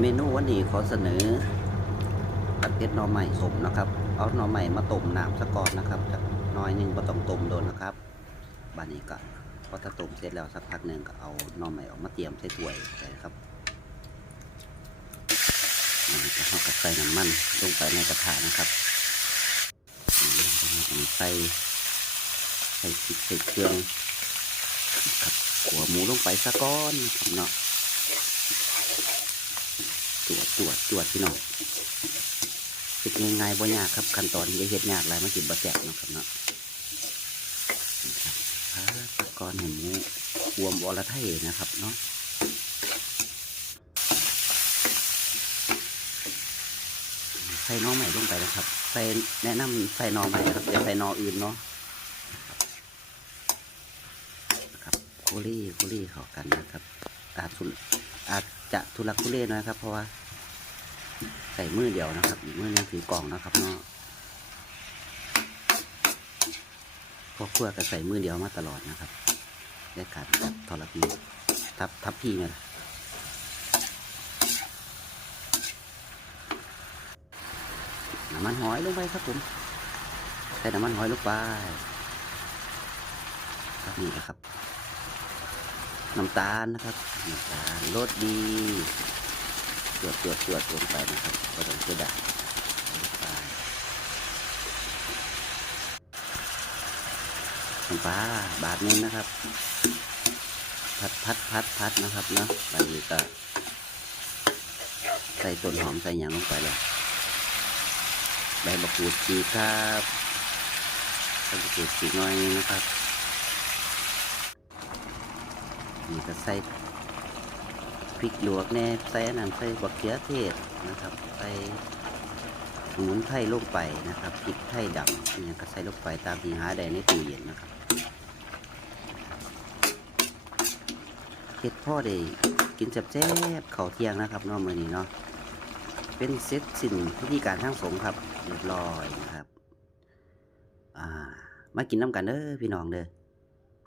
เมนูวันนี้ขอเสนอผัดเผ็ดหน่อใหม่สมนะครับ เอาหน่อใหม่มาต้มน้ำสะก่อนนะครับน้อยหนึ่งบ่ต้องต้มโดนนะครับบานนี้ก็พอถ้าต้มเสร็จแล้วสักพักหนึ่งก็เอาหน่อใหม่ออกมาเตรียมใส่ถ้วยใส่ครับนี่ก็เอากับใส่น้ำมันลงไปในกระถานะครับใส่ใส่พริกใส่เครื่องครับขัวหมูลงไปสะก้อนนะครับเนาะ วจตรวจตรวจพี่น้องเฮ็ดง่ายๆบ่ยากครับขั้นตอนอย่เฮ็ดยากหลายมันสิบ่แซ่บเนาะครับเนาะพรับพาตะกอนให้หมูรวมอรไทยนะครับเนาะใส่น้องใหม่ลงไปนะครับ ใส่แนะนำใส่หนอใหม่ครับอย่าใส่หนออื่นเนาะครับโคลี่โคลี่เข้ากันนะครับอาจอาจจะทุลักทุเลหน่อยครับ เพราะว่า ใส่มือเดียวนะครับ อีกมือยังถือกล่องนะครับเนาะพอครัวก็ใส่มือเดียวมาตลอดนะครับได้ขาดแบบทรพีทับทับพี่เนี่ยน้ำมันหอยลงไปครับผมใส่น้ำมันหอยลงไปครับนี่นะครับน้ำตาลนะครับน้ำตาลรสดี ตรวจตรวจตรวจลงไปนะครับก็ต้องเสียดายลงไปน้ำปลาบาทนึงนะครับ พัดพัดพัดพัดนะครับเนาะบางทีก็ใส่ต้นหอมใส่หยางลงไปเลยใบมะกรูดจีครับใบมะกรูดจีน้อยนะครับนี่ก็ใส่ พริกหยวกแน่ใส่อันนั้นใส่บักเขือเทศนะครับ ใส่สมุนไพรลงไปนะครับพริกไทยดำเนี่ยก็ใส่ลงไปตามที่หาได้ในตู้เย็นนะครับเฮ็ดพ่อได้กินแซ่บๆข้าวเที่ยงนะครับนาะมื้อนี้เนาะเป็นเสร็จสิ้นพิธีการทางสงครับเรียบร้อยนะครับ อ่า มากินน้ำกันเด้อพี่น้องเด้อ